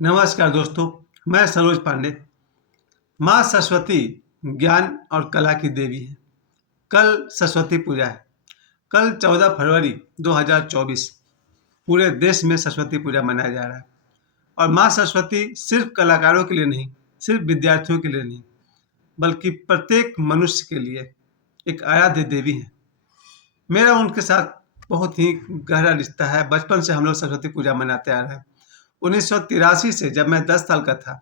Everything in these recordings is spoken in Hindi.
नमस्कार दोस्तों, मैं सरोज पांडे। माँ सरस्वती ज्ञान और कला की देवी है। कल सरस्वती पूजा है। कल 14 फरवरी 2024 पूरे देश में सरस्वती पूजा मनाया जा रहा है। और माँ सरस्वती सिर्फ कलाकारों के लिए नहीं, सिर्फ विद्यार्थियों के लिए नहीं, बल्कि प्रत्येक मनुष्य के लिए एक आराध्य देवी है। मेरा उनके साथ बहुत ही गहरा रिश्ता है। बचपन से हम लोग सरस्वती पूजा मनाते आ रहे हैं। 1983 से जब मैं 10 साल का था,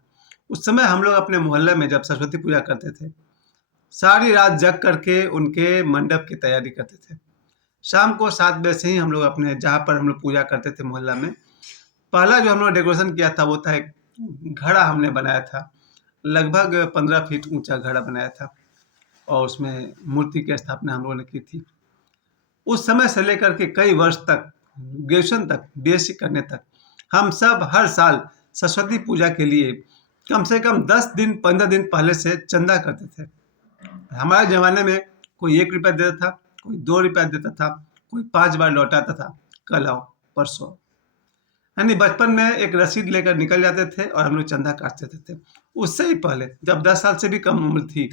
उस समय हम लोग अपने मोहल्ले में जब सरस्वती पूजा करते थे, सारी रात जग करके उनके मंडप की तैयारी करते थे। शाम को 7 बजे से ही हम लोग अपने जहाँ पर हम लोग पूजा करते थे मोहल्ला में, पहला जो हम लोग डेकोरेशन किया था वो था एक घड़ा हमने बनाया था। लगभग 15 फीट ऊंचा घड़ा बनाया था और उसमें मूर्ति की स्थापना हम लोगों ने की थी। उस समय से लेकर के कई वर्ष तक, ग्रेजुएशन तक, बीएससी करने तक, हम सब हर साल सरस्वती पूजा के लिए कम से कम 10 दिन 15 दिन पहले से चंदा करते थे। हमारे ज़माने में कोई 1 रुपया देता था, कोई 2 रुपया देता था, कोई 5 बार लौटाता था, कल आओ, परसों आओ। यानी बचपन में एक रसीद लेकर निकल जाते थे और हम लोग चंदा काट देते थे। उससे ही पहले जब 10 साल से भी कम उम्र थी,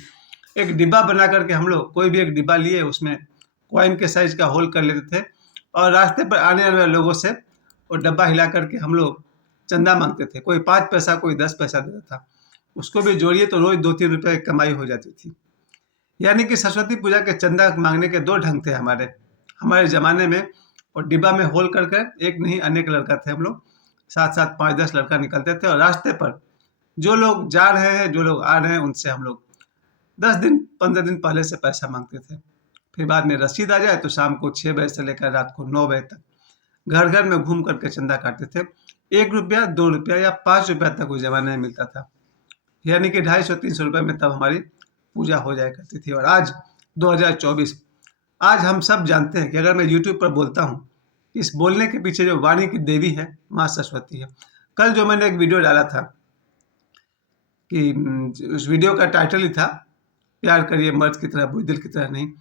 एक डिब्बा बना करके हम लोग कोई भी एक डिब्बा लिए, उसमें कॉइन के साइज का होल कर लेते थे और रास्ते पर आने वाले लोगों से वो डब्बा हिला करके हम लोग चंदा मांगते थे। कोई 5 पैसा, कोई 10 पैसा देता था। उसको भी जोड़िए तो रोज 2-3 रुपए की कमाई हो जाती थी। यानी कि सरस्वती पूजा के चंदा मांगने के 2 ढंग थे हमारे हमारे ज़माने में। और डिब्बा में होल कर कर एक नहीं अनेक लड़का थे हम लोग, साथ साथ 5-10 लड़का निकलते थे और रास्ते पर जो लोग जा रहे हैं, जो लोग आ रहे हैं, उनसे हम लोग 10 दिन 15 दिन पहले से पैसा मांगते थे। फिर बाद में रसीद आ जाए तो शाम को 6 बजे से लेकर रात को 9 बजे तक घर घर में घूम करके चंदा काटते थे। 1 रुपया, 2 रुपया या 5 रुपया तक उस जमाने में मिलता था। यानी कि 250-300 रुपये में तब हमारी पूजा हो जाया करती थी। और आज 2024, आज हम सब जानते हैं कि अगर मैं यूट्यूब पर बोलता हूँ, इस बोलने के पीछे जो वाणी की देवी है, माँ सरस्वती है। कल जो मैंने एक वीडियो डाला था कि उस वीडियो का टाइटल ही था, प्यार करिए मर्द की तरह, बुज़दिल की तरह नहीं।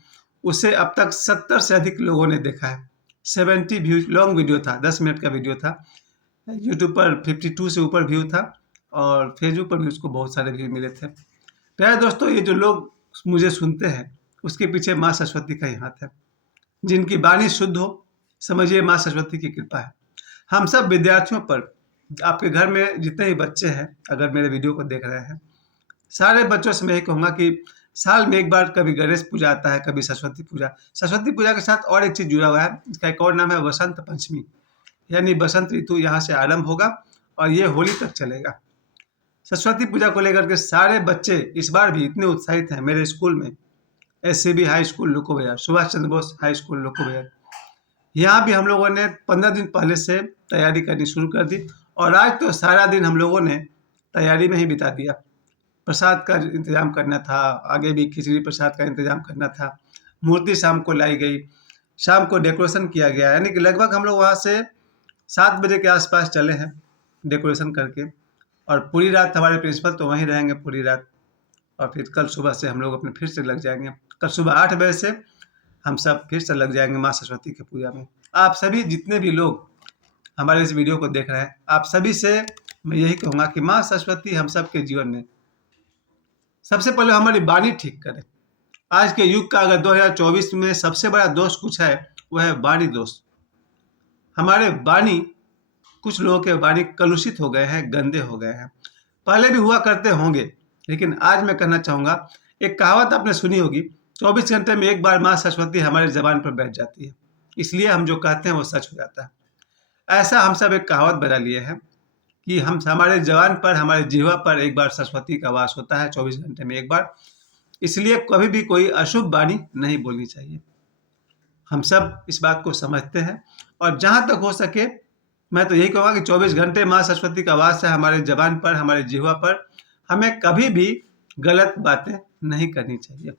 उसे अब तक 70 से अधिक लोगों ने देखा है। 70 व्यूज, लॉन्ग वीडियो था, 10 मिनट का वीडियो था। यूट्यूब पर 52 से ऊपर व्यू था और फेसबुक पर भी उसको बहुत सारे व्यू मिले थे। प्यारे दोस्तों, ये जो लोग मुझे सुनते हैं, उसके पीछे माँ सरस्वती का ही हाथ है। जिनकी वाणी शुद्ध हो, समझिए माँ सरस्वती की कृपा है। हम सब विद्यार्थियों पर, आपके घर में जितने भी बच्चे हैं, अगर मेरे वीडियो को देख रहे हैं, सारे बच्चों से मैं यही कहूँगा कि साल में एक बार कभी गणेश पूजा आता है, कभी सरस्वती पूजा। सरस्वती पूजा के साथ और एक चीज़ जुड़ा हुआ है, इसका एक और नाम है वसंत पंचमी। यानी बसंत ऋतु यहाँ से आरंभ होगा और ये होली तक चलेगा। सरस्वती पूजा को लेकर के सारे बच्चे इस बार भी इतने उत्साहित हैं। मेरे स्कूल में, एससीबी हाई स्कूल लोको बाजार, सुभाष चंद्र बोस हाई स्कूल लोको बाजार, यहाँ भी हम लोगों ने 15 दिन पहले से तैयारी करनी शुरू कर दी और आज तो सारा दिन हम लोगों ने तैयारी में ही बिता दिया। प्रसाद का इंतजाम करना था, आगे भी खिचड़ी प्रसाद का इंतजाम करना था। मूर्ति शाम को लाई गई, शाम को डेकोरेशन किया गया। यानी कि लगभग हम लोग वहाँ से 7 बजे के आसपास चले हैं डेकोरेशन करके। और पूरी रात हमारे प्रिंसिपल तो वहीं रहेंगे पूरी रात। और फिर कल सुबह से हम लोग अपने फिर से लग जाएंगे। कल सुबह 8 बजे से हम सब फिर से लग जाएंगे माँ सरस्वती की पूजा में। आप सभी जितने भी लोग हमारे इस वीडियो को देख रहे हैं, आप सभी से मैं यही कहूँगा कि माँ सरस्वती हम सब के जीवन में सबसे पहले हमारी वाणी ठीक करें। आज के युग का अगर 2024 में सबसे बड़ा दोष कुछ है, वह है वाणी दोष। हमारे वाणी, कुछ लोगों के वाणी कलुषित हो गए हैं, गंदे हो गए हैं। पहले भी हुआ करते होंगे, लेकिन आज मैं कहना चाहूँगा, एक कहावत आपने सुनी होगी, 24 घंटे में एक बार माँ सरस्वती हमारे ज़बान पर बैठ जाती है, इसलिए हम जो कहते हैं वो सच हो जाता है। ऐसा हम सब एक कहावत बना लिए हैं कि हम हमारे ज़बान पर, हमारे जिह्वा पर एक बार सरस्वती का वास होता है 24 घंटे में एक बार। इसलिए कभी भी कोई अशुभ वाणी नहीं बोलनी चाहिए। हम सब इस बात को समझते हैं और जहाँ तक हो सके मैं तो यही कहूँगा कि 24 घंटे माँ सरस्वती का वास है हमारे ज़बान पर, हमारे जिह्वा पर। हमें कभी भी गलत बातें नहीं करनी चाहिए।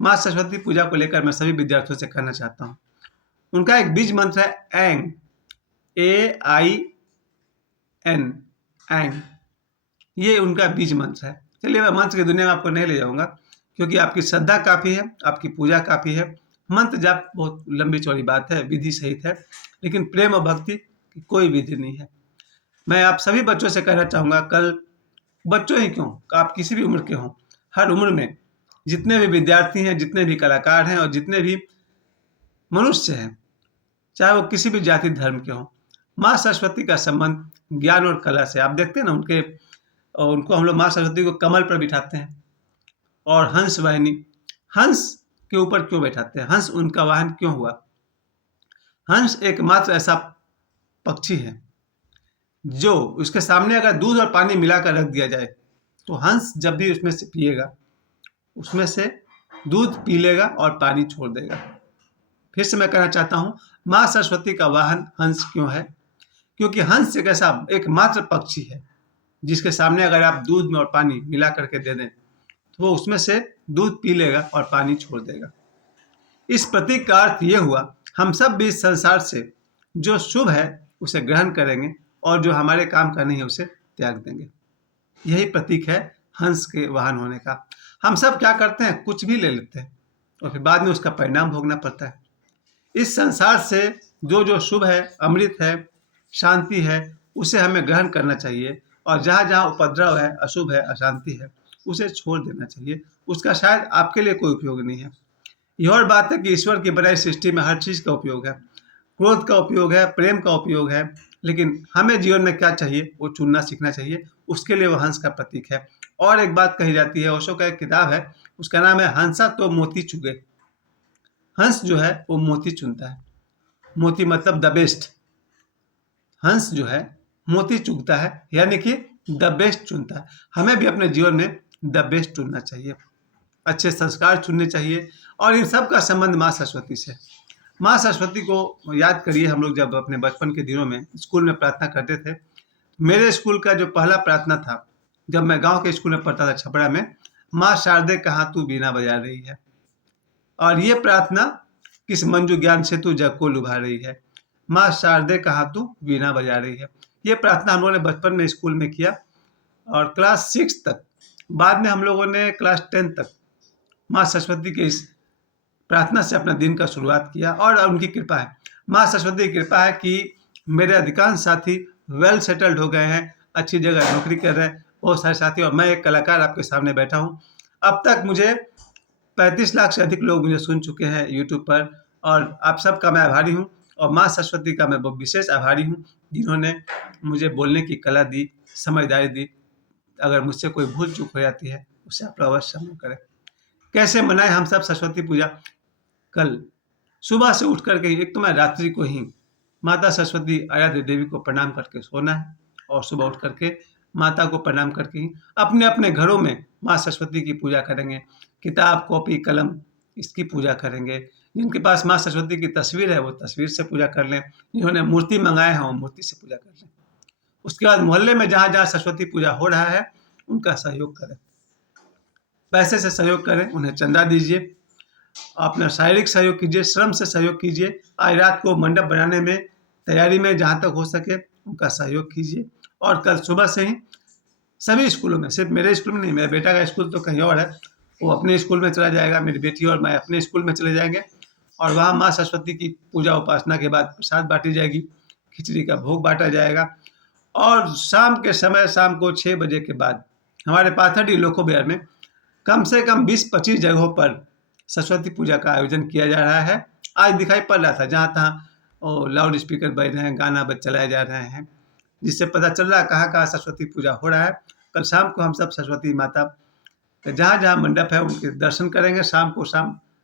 माँ सरस्वती पूजा को लेकर मैं सभी विद्यार्थियों से कहना चाहता हूँ, उनका एक बीज मंत्र है ऐंग, AIN, ऐंग। ये उनका बीज मंत्र है। चलिए, मैं मंत्र की दुनिया में आपको नहीं ले जाऊंगा, क्योंकि आपकी श्रद्धा काफ़ी है, आपकी पूजा काफ़ी है। मंत्र जाप बहुत लंबी चौड़ी बात है, विधि सहित है, लेकिन प्रेम और भक्ति की कोई विधि नहीं है। मैं आप सभी बच्चों से कहना चाहूँगा, कल बच्चों ही क्यों, आप किसी भी उम्र के हों, हर उम्र में जितने भी विद्यार्थी हैं, जितने भी कलाकार हैं और जितने भी मनुष्य हैं, चाहे वो किसी भी जाति धर्म के हों, माँ सरस्वती का संबंध ज्ञान और कला से। आप देखते हैं ना, उनको हम लोग माँ सरस्वती को कमल पर बिठाते हैं। और हंस वाहिनी, हंस के ऊपर क्यों बैठाते हैं? हंस उनका वाहन क्यों हुआ? हंस एकमात्र ऐसा पक्षी है जो, उसके सामने अगर दूध और पानी मिलाकर रख दिया जाए तो हंस जब भी उसमें से पिएगा, उसमें से दूध पी लेगा और पानी छोड़ देगा। फिर से मैं कहना चाहता हूँ, माँ सरस्वती का वाहन हंस क्यों है? क्योंकि हंस एक ऐसा एकमात्र पक्षी है जिसके सामने अगर आप दूध में और पानी मिला करके दे दें तो वो उसमें से दूध पी लेगा और पानी छोड़ देगा। इस प्रतीक का अर्थ ये हुआ, हम सब भी इस संसार से जो शुभ है उसे ग्रहण करेंगे और जो हमारे काम का नहीं है उसे त्याग देंगे। यही प्रतीक है हंस के वाहन होने का। हम सब क्या करते हैं, कुछ भी ले लेते हैं और फिर बाद में उसका परिणाम भोगना पड़ता है। इस संसार से जो जो शुभ है, अमृत है, शांति है, उसे हमें ग्रहण करना चाहिए और जहाँ जहाँ उपद्रव है, अशुभ है, अशांति है, उसे छोड़ देना चाहिए। उसका शायद आपके लिए कोई उपयोग नहीं है। यह और बात है कि ईश्वर की बनाई सृष्टि में हर चीज़ का उपयोग है, क्रोध का उपयोग है, प्रेम का उपयोग है, लेकिन हमें जीवन में क्या चाहिए वो चुनना सीखना चाहिए। उसके लिए वह हंस का प्रतीक है। और एक बात कही जाती है, ओशो का एक किताब है, उसका नाम है हंसा तो मोती चुगे। हंस जो है वो मोती चुनता है, मोती मतलब द बेस्ट। हंस जो है मोती चुगता है, यानी कि द बेस्ट चुनता है। हमें भी अपने जीवन में द बेस्ट चुनना चाहिए, अच्छे संस्कार चुनने चाहिए और इन सब का संबंध माँ सरस्वती से। माँ सरस्वती को याद करिए, हम लोग जब अपने बचपन के दिनों में स्कूल में प्रार्थना करते थे, मेरे स्कूल का जो पहला प्रार्थना था, जब मैं गांव के स्कूल में पढ़ता था छपरा में, माँ शारदे कहाँ तू बीना बजा रही है। और ये प्रार्थना किस मंजू ज्ञान से तू जग को लुभा रही है, माँ शारदे कहाँ तू वीणा बजा रही है। ये प्रार्थना हम लोगों ने बचपन में स्कूल में किया और क्लास 6 तक, बाद में हम लोगों ने क्लास 10 तक माँ सरस्वती के इस प्रार्थना से अपना दिन का शुरुआत किया। और उनकी कृपा है, माँ सरस्वती की कृपा है कि मेरे अधिकांश साथी वेल सेटल्ड हो गए हैं, अच्छी जगह नौकरी कर रहे हैं, बहुत सारे साथी, और मैं एक कलाकार आपके सामने बैठा हूँ। अब तक मुझे 35 लाख से अधिक लोग मुझे सुन चुके हैं यूट्यूब पर, और आप सबका मैं आभारी हूँ। और माँ सरस्वती का मैं बहुत विशेष आभारी हूँ जिन्होंने मुझे बोलने की कला दी, समझदारी दी। अगर मुझसे कोई भूल चूक हो जाती है उसे आप अवश्य क्षमा करें। कैसे मनाएं हम सब सरस्वती पूजा? कल सुबह से उठ करके, एक तो मैं रात्रि को ही माता सरस्वती आराध्य देवी को प्रणाम करके सोना है और सुबह उठ करके माता को प्रणाम करके ही अपने अपने घरों में माँ सरस्वती की पूजा करेंगे। किताब, कॉपी, कलम, इसकी पूजा करेंगे। जिनके पास माँ सरस्वती की तस्वीर है वो तस्वीर से पूजा कर लें, जिन्होंने मूर्ति मंगाए हैं वो मूर्ति से पूजा कर लें। उसके बाद मोहल्ले में जहाँ जहाँ सरस्वती पूजा हो रहा है उनका सहयोग करें, पैसे से सहयोग करें, उन्हें चंदा दीजिए, अपना शारीरिक सहयोग कीजिए, श्रम से सहयोग कीजिए। आज रात को मंडप बनाने में, तैयारी में जहाँ तक हो सके उनका सहयोग कीजिए। और कल सुबह से ही सभी स्कूलों में, सिर्फ मेरे स्कूल में नहीं, मेरे बेटा का स्कूल तो कहीं और है, वो अपने स्कूल में चला जाएगा, मेरी बेटी और मैं अपने स्कूल में चले जाएंगे और वहाँ माँ सरस्वती की पूजा उपासना के बाद प्रसाद बांटी जाएगी, खिचड़ी का भोग बांटा जाएगा। और शाम के समय, शाम को 6 बजे के बाद हमारे पाथरडी लोको बिहार में कम से कम 20-25 जगहों पर सरस्वती पूजा का आयोजन किया जा रहा है। आज दिखाई पड़ रहा था जहाँ तहाँ लाउड स्पीकर बज रहे हैं, गाना चलाए जा रहे हैं, जिससे पता चल रहा है कहाँ कहाँ सरस्वती पूजा हो रहा है। कल शाम को हम सब सरस्वती माता के जहाँ जहाँ मंडप है उनके दर्शन करेंगे। शाम को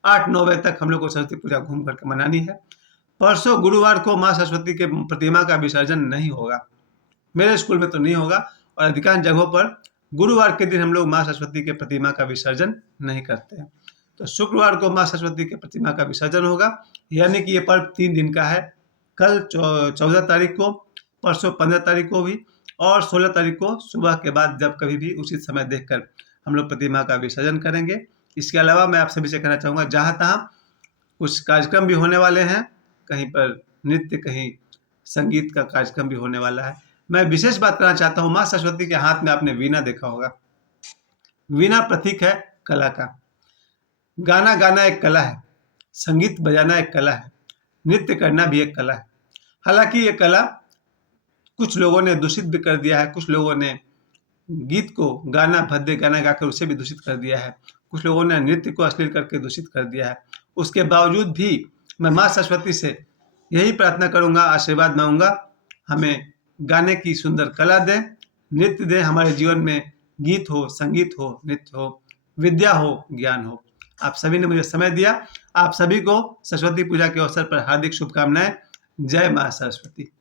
8-9 बजे तक हम लोग को सरस्वती पूजा घूम करके मनानी है। परसों गुरुवार को माँ सरस्वती के प्रतिमा का विसर्जन नहीं होगा, मेरे स्कूल में तो नहीं होगा, और अधिकांश जगहों पर गुरुवार के दिन हम लोग माँ सरस्वती के प्रतिमा का विसर्जन नहीं करते हैं। तो शुक्रवार को माँ सरस्वती के प्रतिमा का विसर्जन होगा, यानी कि ये पर्व 3 दिन का है। कल 14 तारीख को, परसों 15 तारीख को भी, और 16 तारीख को सुबह के बाद जब कभी भी उचित समय देखकर हम लोग प्रतिमा का विसर्जन करेंगे। इसके अलावा मैं आप सभी से कहना चाहूँगा, जहाँ तहाँ कुछ कार्यक्रम भी होने वाले हैं, कहीं पर नृत्य, कहीं संगीत का कार्यक्रम भी होने वाला है। मैं विशेष बात करना चाहता हूँ, माँ सरस्वती के हाथ में आपने वीणा देखा होगा। वीणा प्रतीक है कला का। गाना गाना एक कला है, संगीत बजाना एक कला है, नृत्य करना भी एक कला है। हालांकि ये कला कुछ लोगों ने दूषित भी कर दिया है, कुछ लोगों ने गीत को गाना भद्दे गाना गाकर उसे भी दूषित कर दिया है, कुछ लोगों ने नृत्य को अश्लील करके दूषित कर दिया है। उसके बावजूद भी मैं माँ सरस्वती से यही प्रार्थना करूंगा, आशीर्वाद मांगूंगा, हमें गाने की सुंदर कला दें, नृत्य दें, हमारे जीवन में गीत हो, संगीत हो, नृत्य हो, विद्या हो, ज्ञान हो। आप सभी ने मुझे समय दिया। आप सभी को सरस्वती पूजा के अवसर पर हार्दिक शुभकामनाएं। जय माँ सरस्वती।